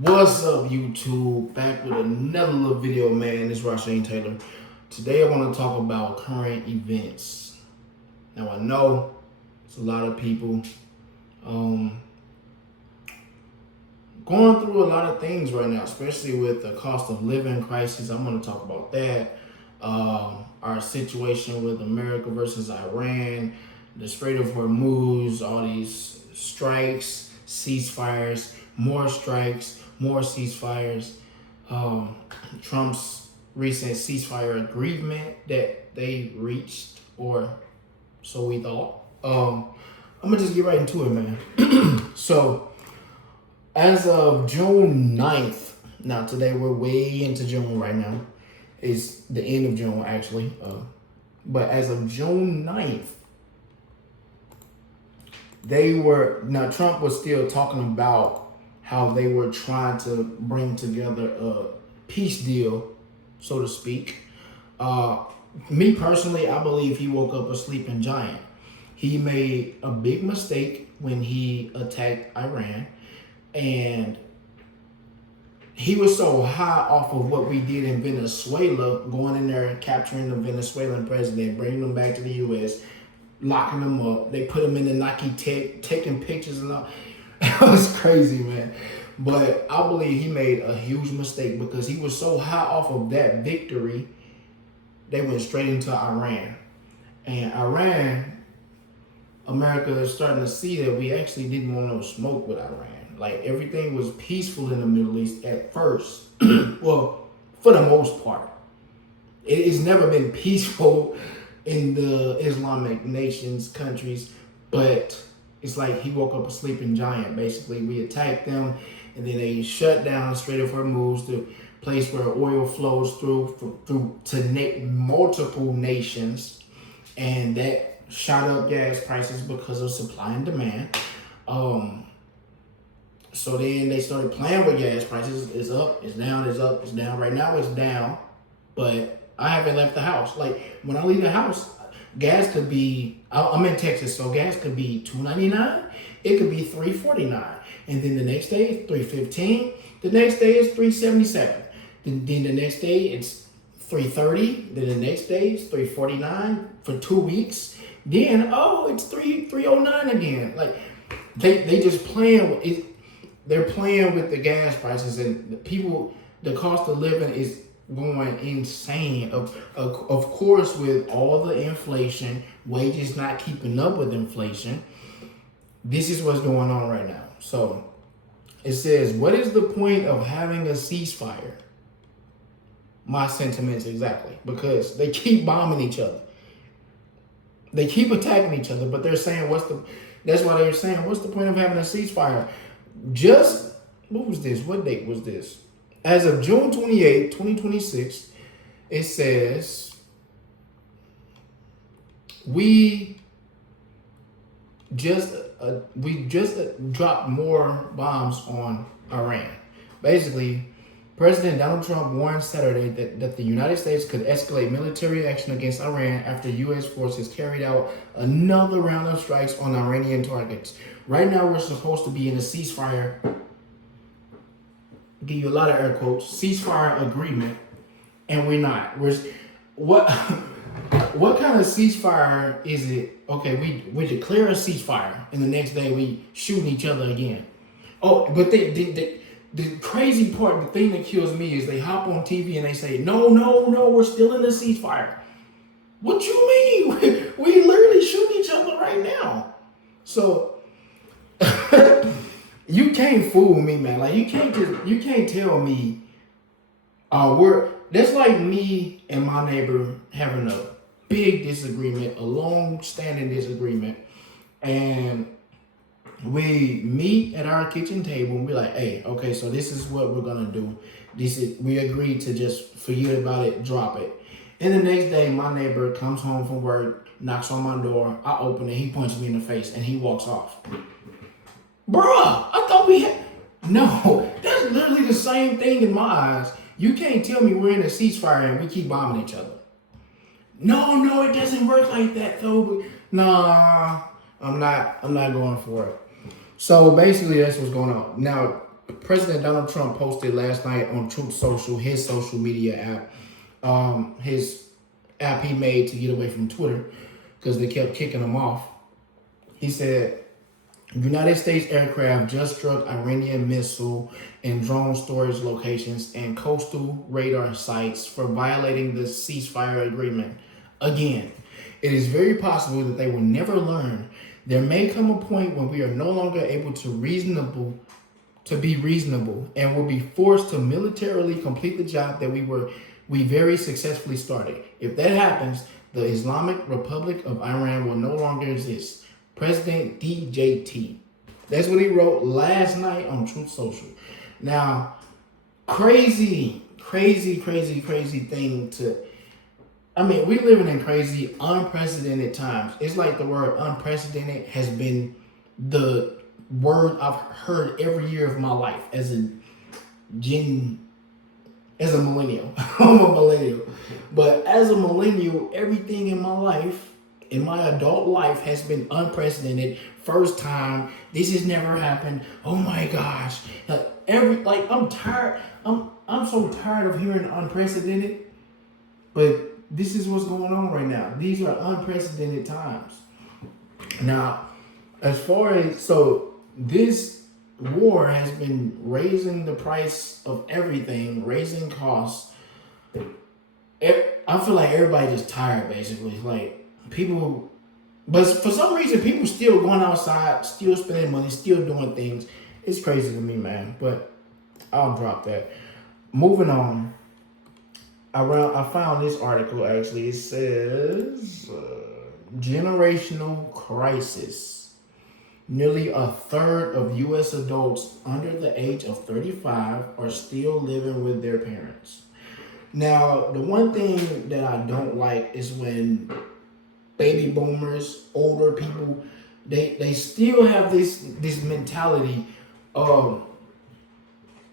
What's up, YouTube? Back with another little video, man. It's Rasheen Taylor. Today, I want to talk about current events. Now, I know it's a lot of people um, going through a lot of things right now, especially with the cost of living crisis. I'm going to talk about that. Our situation with America versus Iran, the Strait of Hormuz, all these strikes, ceasefires, more strikes, more ceasefires. Trump's recent ceasefire agreement that they reached, or so we thought. I'm gonna just get right into it, man. So, as of June 9th, now today we're way into June right now. It's the end of June, actually. But as of June 9th, Trump was still talking about how they were trying to bring together a peace deal, so to speak. Me personally, I believe he woke up a sleeping giant. He made a big mistake when he attacked Iran, and he was so high off of what we did in Venezuela, going in there and capturing the Venezuelan president, bringing him back to the U.S., locking him up. They put him in the Nike Tech, taking pictures and all. It was crazy, man. But I believe he made a huge mistake because he was so high off of that victory, they went straight into Iran. And Iran, America is starting to see that we actually didn't want no smoke with Iran. Like, everything was peaceful in the Middle East at first. Well, for the most part. It has never been peaceful in the Islamic nations, countries, but it's like he woke up a sleeping giant, basically. We attacked them, and then they shut down Strait of Hormuz, the place where oil flows through to multiple nations, and that shot up gas prices because of supply and demand. So then they started playing with gas prices. It's up, it's down, it's up, it's down. Right now it's down, but I haven't left the house. Like, when I leave the house, gas could be, I'm in Texas, so gas could be $2.99. It could be $3.49. And then the next day it's $3.15. The next day it's $3.77. Then the next day it's $3.30. Then the next day it's $3.49 for 2 weeks. Then, it's $3.09 again. Like, they just playing with it. They're playing with the gas prices, and the cost of living is going insane. Of course, with all the inflation, wages not keeping up with inflation, this is what's going on right now. So it says, what is the point of having a ceasefire? My sentiments exactly, because they keep bombing each other. They keep attacking each other, but they're saying, that's why they're saying, what's the point of having a ceasefire? What date was this? As of June 28, 2026, it says, we just dropped more bombs on Iran. Basically, President Donald Trump warned Saturday that the United States could escalate military action against Iran after U.S. forces carried out another round of strikes on Iranian targets. Right now, we're supposed to be in a ceasefire, give you a lot of air quotes, ceasefire agreement, and we're not. What kind of ceasefire is it? Okay, we declare a ceasefire, and the next day we shooting each other again. Oh, but the crazy part, the thing that kills me is they hop on TV and they say, no, we're still in the ceasefire. What you mean? We literally shooting each other right now. So you can't fool me, man. Like, you can't tell me that's like me and my neighbor having a big disagreement, a long-standing disagreement, and we meet at our kitchen table and we're like, hey, okay, so this is what we're gonna do. We agreed to just forget about it, drop it. And the next day, my neighbor comes home from work, knocks on my door, I open it, he punches me in the face, and he walks off. Bruh, I thought we had... No, that's literally the same thing in my eyes. You can't tell me we're in a ceasefire and we keep bombing each other. No, it doesn't work like that, though. Nah, I'm not going for it. So basically, that's what's going on. Now, President Donald Trump posted last night on Truth Social, his social media app, his app he made to get away from Twitter because they kept kicking him off. He said, United States aircraft just struck Iranian missile and drone storage locations and coastal radar sites for violating the ceasefire agreement. Again, it is very possible that they will never learn. There may come a point when we are no longer able to be reasonable and will be forced to militarily complete the job that we very successfully started. If that happens, the Islamic Republic of Iran will no longer exist. President DJT. That's what he wrote last night on Truth Social. Now, crazy thing to, we living in crazy, unprecedented times. It's like the word unprecedented has been the word I've heard every year of my life as a millennial. I'm a millennial. But as a millennial, everything in my life, in my adult life, has been unprecedented. First time. This has never happened. Oh my gosh. I'm tired. I'm so tired of hearing unprecedented. But this is what's going on right now. These are unprecedented times. Now, as far as, this war has been raising the price of everything, raising costs. I feel like everybody just tired, basically. Like, people, but for some reason, people still going outside, still spending money, still doing things. It's crazy to me, man. But I'll drop that. Moving on. I found this article, actually. It says, generational crisis. Nearly a third of U.S. adults under the age of 35 are still living with their parents. Now, the one thing that I don't like is when baby boomers, older people, they still have this mentality of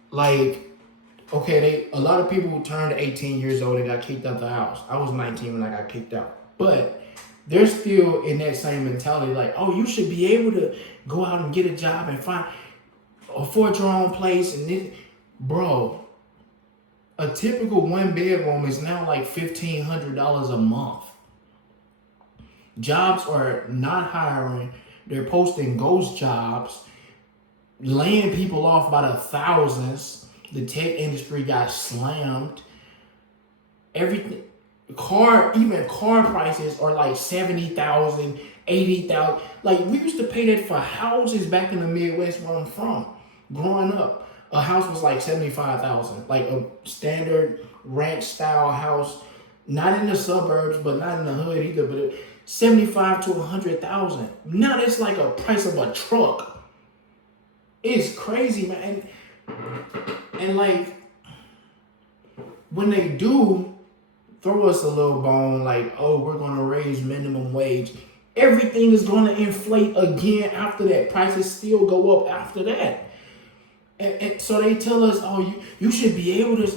like, okay, a lot of people turned 18 years old and got kicked out the house. I was 19 when I got kicked out. But they're still in that same mentality, like, oh, you should be able to go out and get a job and afford your own place. And this, bro, a typical one bedroom is now like $1,500 a month. Jobs are not hiring. They're posting ghost jobs, laying people off by the thousands. The tech industry got slammed. Everything. Even car prices are like $70,000, $80,000. Like, we used to pay that for houses back in the Midwest where I'm from. Growing up, a house was like $75,000, like a standard ranch style house, not in the suburbs, but not in the hood either. But $75,000 to $100,000. Now that's like a price of a truck. It's crazy, man. And like, when they do throw us a little bone, like, oh, we're going to raise minimum wage, everything is going to inflate again after that. Prices still go up after that. And so they tell us, oh, you should be able to,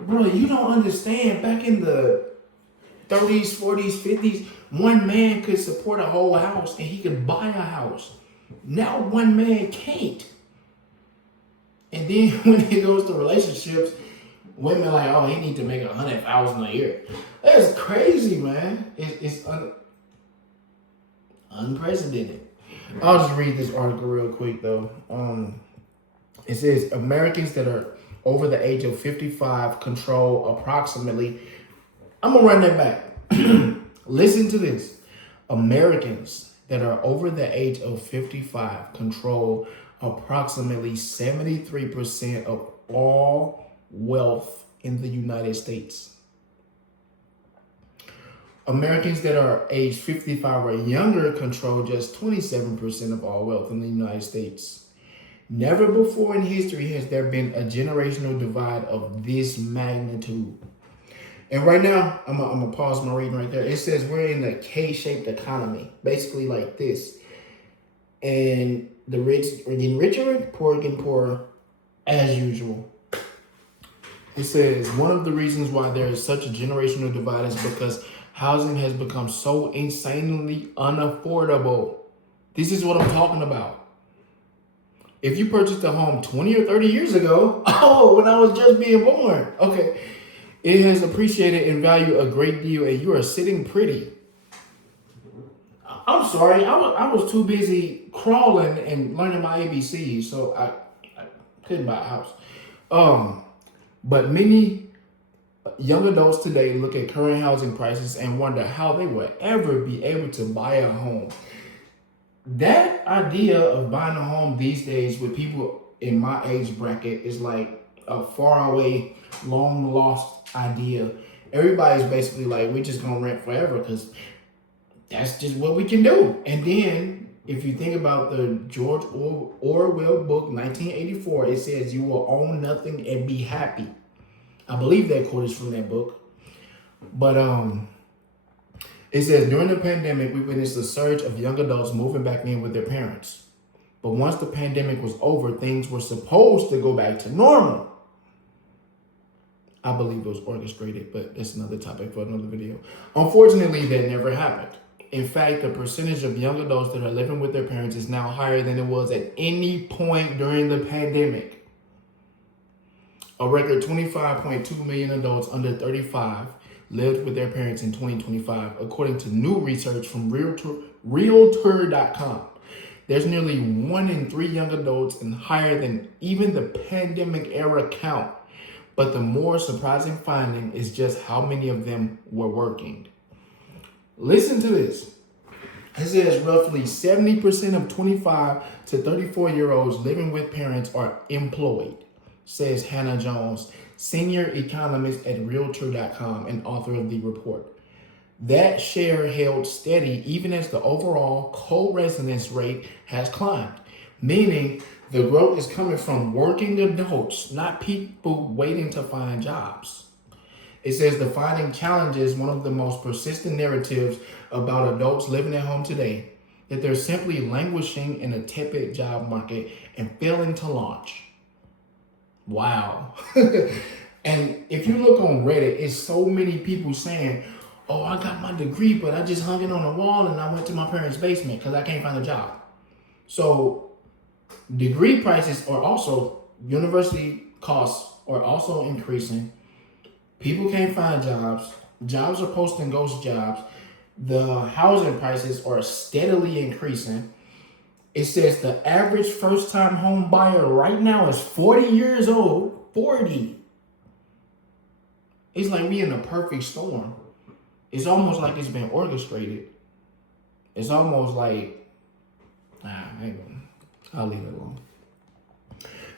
bro, you don't understand. Back in the 30s, 40s, 50s, one man could support a whole house and he could buy a house. Now one man can't. And then when it goes to relationships, women like, oh, he need to make $100,000 a year. That's crazy, man. It's unprecedented. I'll just read this article real quick, though. It says Americans that are over the age of 55 control approximately. I'm gonna run that back. Listen to this. Americans that are over the age of 55 control approximately 73% of all wealth in the United States. Americans that are age 55 or younger control just 27% of all wealth in the United States. Never before in history has there been a generational divide of this magnitude. And right now, I'm gonna pause my reading right there. It says we're in a K-shaped economy, basically like this. And the rich are getting richer, poor are getting poorer, as usual. It says one of the reasons why there is such a generational divide is because housing has become so insanely unaffordable. This is what I'm talking about. If you purchased a home 20 or 30 years ago, oh, when I was just being born, okay, it has appreciated in value a great deal and you are sitting pretty. I'm sorry, I was too busy crawling and learning my ABCs, so I couldn't buy a house. But many young adults today look at current housing prices and wonder how they will ever be able to buy a home. That idea of buying a home these days with people in my age bracket is like a far away, long lost idea. Everybody's basically like, we're just gonna rent forever because that's just what we can do. And then if you think about the George Orwell book, 1984, it says you will own nothing and be happy. I believe that quote is from that book. But it says during the pandemic, we witnessed a surge of young adults moving back in with their parents. But once the pandemic was over, things were supposed to go back to normal. I believe it was orchestrated, but that's another topic for another video. Unfortunately, that never happened. In fact, the percentage of young adults that are living with their parents is now higher than it was at any point during the pandemic. A record 25.2 million adults under 35 lived with their parents in 2025, according to new research from Realtor.com. There's nearly 1 in 3 young adults and higher than even the pandemic era count. But the more surprising finding is just how many of them were working. Listen to this. It says roughly 70% of 25 to 34-year-olds living with parents are employed, says Hannah Jones, senior economist at Realtor.com and author of the report. That share held steady even as the overall co-residence rate has climbed, meaning the growth is coming from working adults, not people waiting to find jobs. It says defining challenges, one of the most persistent narratives about adults living at home today, that they're simply languishing in a tepid job market and failing to launch. Wow. And if you look on Reddit, it's so many people saying, oh, I got my degree, but I just hung it on the wall and I went to my parents' basement because I can't find a job. So degree prices are also, university costs are also increasing. People can't find jobs. Jobs are posting ghost jobs. The housing prices are steadily increasing. It says the average first-time home buyer right now is 40 years old. 40. It's like we in a perfect storm. It's almost like it's been orchestrated. It's almost like, I'll leave it alone.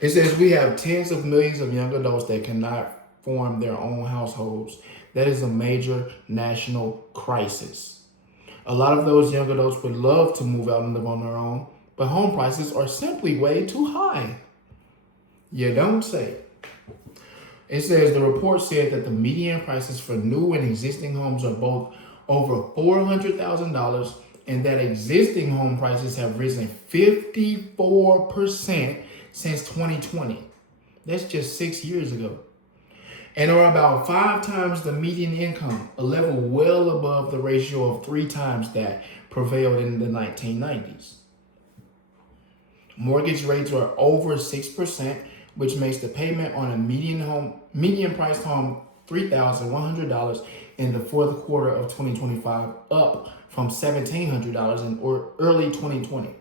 It says we have tens of millions of young adults that cannot form their own households. That is a major national crisis. A lot of those young adults would love to move out and live on their own, but home prices are simply way too high. You don't say. It says the report said that the median prices for new and existing homes are both over $400,000 and that existing home prices have risen 54% since 2020. That's just 6 years ago. And are about 5 times the median income, a level well above the ratio of 3 times that prevailed in the 1990s. Mortgage rates are over 6%, which makes the payment on a median priced home $3,100 in the fourth quarter of 2025, up from $1,700 in early 2020.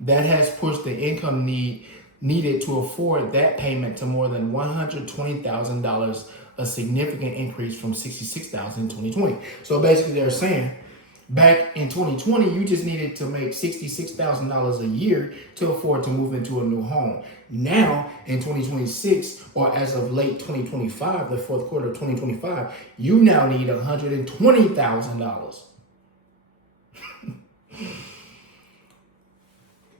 That has pushed the income needed to afford that payment to more than $120,000, a significant increase from $66,000 in 2020. So basically they're saying back in 2020, you just needed to make $66,000 a year to afford to move into a new home. Now in 2026, or as of late 2025, the fourth quarter of 2025, you now need $120,000.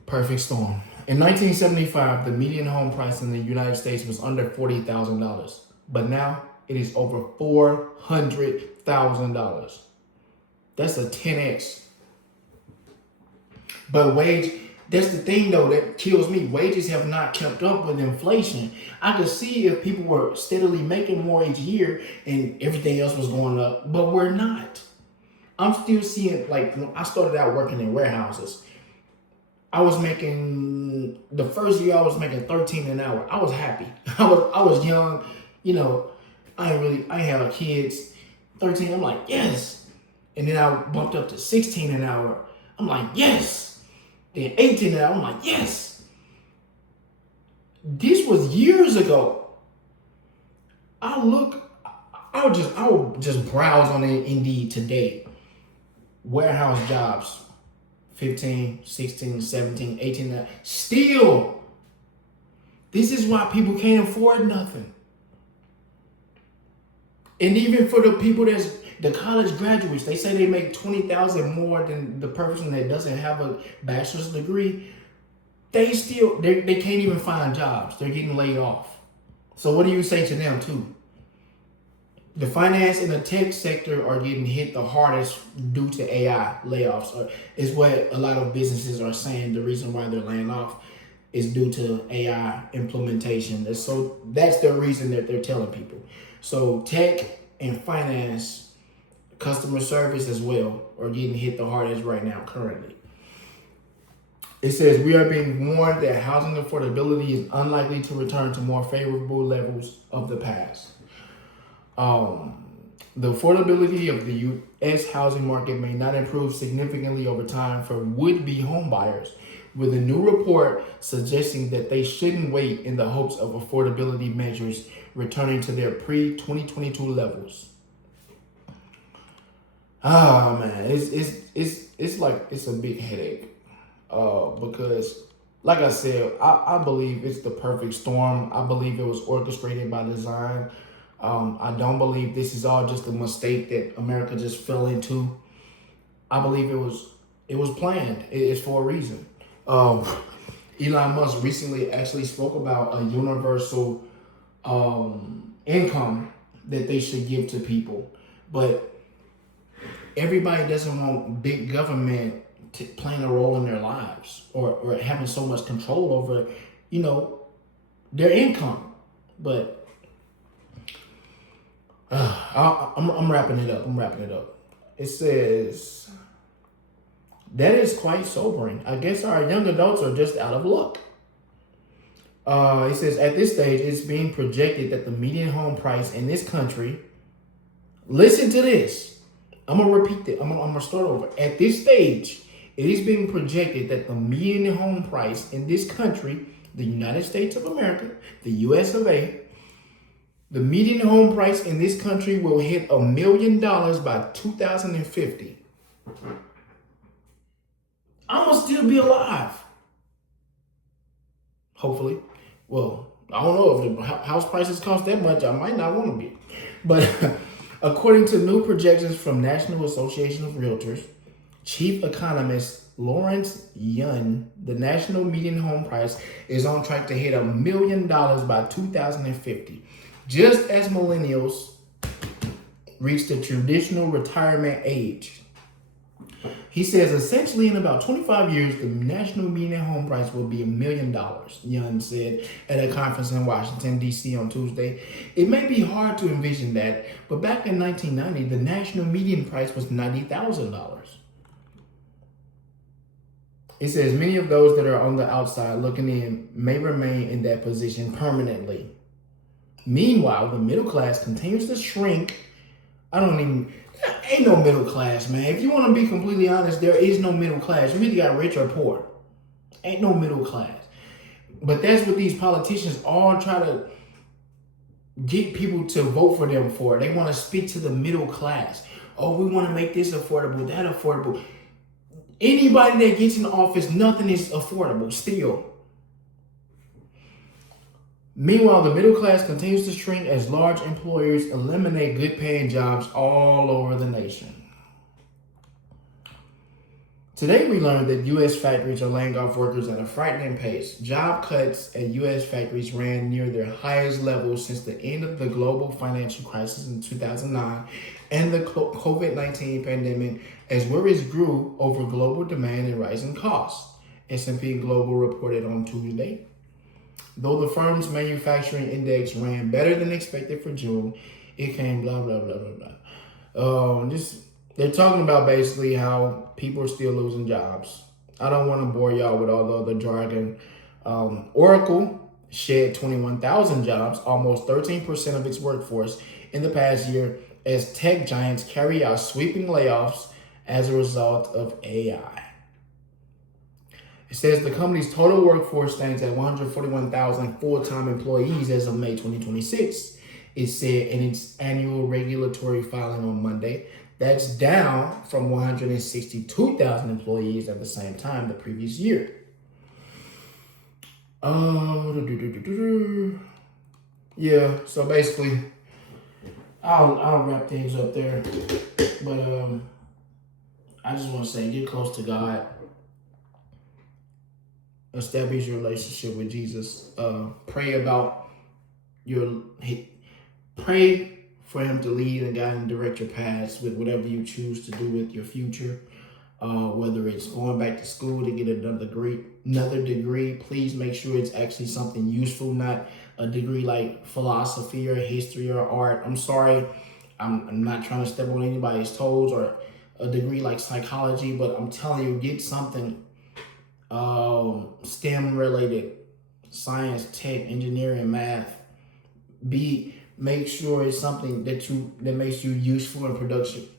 Perfect storm. In 1975, the median home price in the United States was under $40,000, but now it is over $400,000. That's a 10x. But that's the thing though that kills me. Wages have not kept up with inflation. I could see if people were steadily making more each year and everything else was going up, but we're not. I'm still seeing, like, when I started out working in warehouses, I was making the first year I was making 13 an hour. I was happy. I was young, you know. I had kids. 13. I'm like yes, and then I bumped up to 16 an hour. I'm like yes. Then 18 an hour. I'm like yes. This was years ago. I look. I would just browse on Indeed today. Warehouse jobs, 15, 16, 17, 18. Still, this is why people can't afford nothing. And even for the people that's the college graduates, they say they make 20,000 more than the person that doesn't have a bachelor's degree. They can't even find jobs. They're getting laid off. So what do you say to them too? The finance and the tech sector are getting hit the hardest due to AI layoffs, is what a lot of businesses are saying. The reason why they're laying off is due to AI implementation. So that's the reason that they're telling people. So tech and finance, customer service as well, are getting hit the hardest right now currently. It says we are being warned that housing affordability is unlikely to return to more favorable levels of the past. The affordability of the U.S. housing market may not improve significantly over time for would-be homebuyers, with a new report suggesting that they shouldn't wait in the hopes of affordability measures returning to their pre-2022 levels. Ah man, it's like it's a big headache. Because like I said, I believe it's the perfect storm. I believe it was orchestrated by design. I don't believe this is all just a mistake that America just fell into. I believe it was planned. It's for a reason. Elon Musk recently actually spoke about a universal income that they should give to people, but everybody doesn't want big government playing a role in their lives or having so much control over, their income. But I'm wrapping it up. It says, that is quite sobering. I guess our young adults are just out of luck. It says, at this stage, it's being projected that the median home price in this country, listen to this. I'm going to repeat it. I'm going to start over. At this stage, it is being projected that the median home price in this country, the United States of America, the US of A, the median home price in this country will hit $1 million by 2050. I'm going to still be alive. Hopefully. Well, I don't know if the house prices cost that much. I might not want to be. But according to new projections from National Association of Realtors, Chief Economist Lawrence Yun, the national median home price is on track to hit $1 million by 2050, just as millennials reach the traditional retirement age. He says essentially in about 25 years, the national median home price will be $1 million, Yun said at a conference in Washington, D.C. on Tuesday. It may be hard to envision that, but back in 1990, the national median price was $90,000. It says many of those that are on the outside looking in may remain in that position permanently. Meanwhile, the middle class continues to shrink. Ain't no middle class, man. If you want to be completely honest, there is no middle class. You either got rich or poor. Ain't no middle class. But that's what these politicians all try to get people to vote for them for. They want to speak to the middle class. Oh, we want to make this affordable, that affordable. Anybody that gets in office, nothing is affordable still. Meanwhile, the middle class continues to shrink as large employers eliminate good-paying jobs all over the nation. Today, we learned that U.S. factories are laying off workers at a frightening pace. Job cuts at U.S. factories ran near their highest levels since the end of the global financial crisis in 2009 and the COVID-19 pandemic, as worries grew over global demand and rising costs, S&P Global reported on Tuesday. Though the firm's manufacturing index ran better than expected for June, it came blah, blah, blah, blah, blah. They're talking about basically how people are still losing jobs. I don't want to bore y'all with all the other jargon. Oracle shed 21,000 jobs, almost 13% of its workforce in the past year, as tech giants carry out sweeping layoffs as a result of AI. It says the company's total workforce stands at 141,000 full-time employees as of May 2026. It said in its annual regulatory filing on Monday. That's down from 162,000 employees at the same time the previous year. Yeah, so basically, I'll wrap things up there. But I just want to say, get close to God. Establish your relationship with Jesus. Pray about pray for Him to lead and guide and direct your paths with whatever you choose to do with your future. Whether it's going back to school to get another degree, please make sure it's actually something useful, not a degree like philosophy or history or art. I'm sorry, I'm not trying to step on anybody's toes, or a degree like psychology, but I'm telling you, get something STEM related, science, tech, engineering, math. Make sure it's something that makes you useful and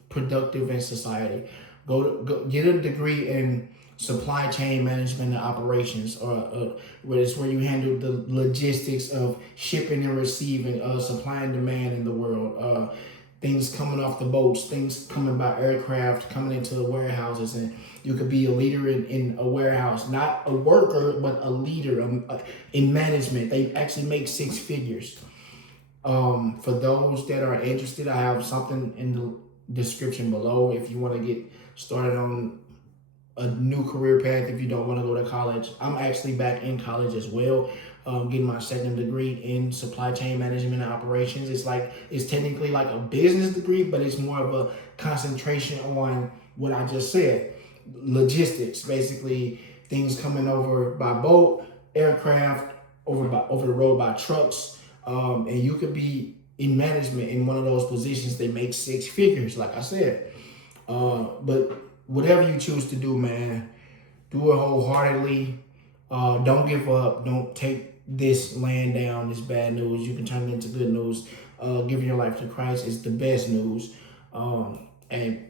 productive in society. Go get a degree in supply chain management and operations, or where it's where you handle the logistics of shipping and receiving, supply and demand in the world. Things coming off the boats, things coming by aircraft, coming into the warehouses, and you could be a leader in a warehouse, not a worker, but a leader in management. They actually make six figures. For those that are interested, I have something in the description below if you want to get started on a new career path. If you don't want to go to college, I'm actually back in college as well, getting my second degree in supply chain management and operations. It's technically like a business degree, but it's more of a concentration on what I just said, logistics, basically things coming over by boat, aircraft, over the road by trucks, and you could be in management in one of those positions. They make six figures, like I said. But whatever you choose to do, man, do it wholeheartedly. Don't give up. Don't take this laying down, this bad news. You can turn it into good news. Giving your life to Christ is the best news. And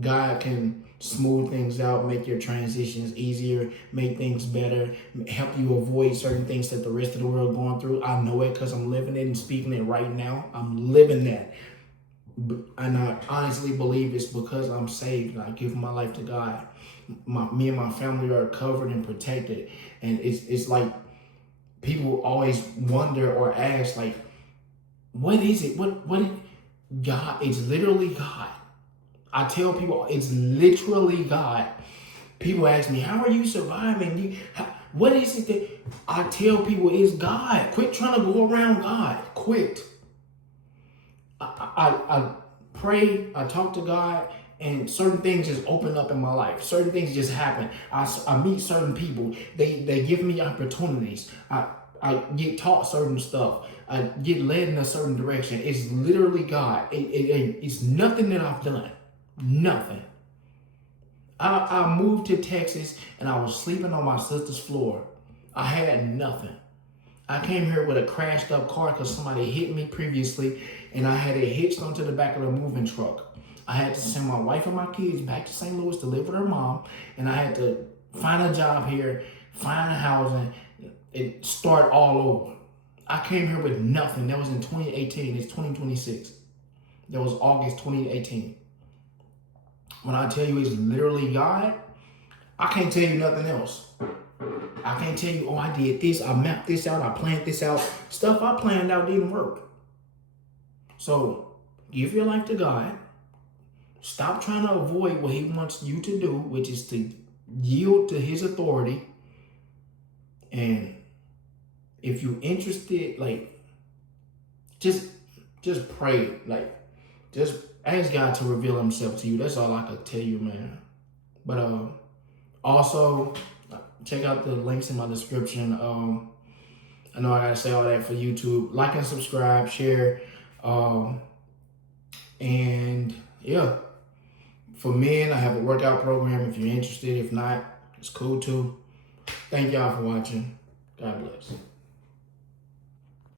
God can smooth things out, make your transitions easier, make things better, help you avoid certain things that the rest of the world going through. I know it because I'm living it and speaking it right now. I'm living that. And I honestly believe it's because I'm saved. I give my life to God. Me and my family are covered and protected. And it's like people always wonder or ask, like, what is it? What God? It's literally God. I tell people it's literally God. People ask me, how are you surviving? What is it that I tell people is God? Quit trying to go around God. Quit. I pray, I talk to God, and certain things just open up in my life. Certain things just happen. I meet certain people. They give me opportunities. I get taught certain stuff. I get led in a certain direction. It's literally God. It's nothing that I've done. Nothing. I moved to Texas and I was sleeping on my sister's floor. I had nothing. I came here with a crashed up car because somebody hit me previously, and I had it hitched onto the back of the moving truck. I had to send my wife and my kids back to St. Louis to live with her mom, and I had to find a job here, find a housing, and start all over. I came here with nothing. That was in 2018. It's 2026. That was August 2018. When I tell you it's literally God, I can't tell you nothing else. I can't tell you, oh, I did this, I mapped this out, I planned this out. Stuff I planned out didn't work. So give your life to God. Stop trying to avoid what He wants you to do, which is to yield to His authority. And if you're interested, like, just pray. Like, just ask God to reveal Himself to you. That's all I could tell you, man. But also, check out the links in my description. I know I gotta say all that for YouTube. Like and subscribe, share, and yeah. For men, I have a workout program if you're interested. If not, It's cool too. Thank y'all for watching. God bless.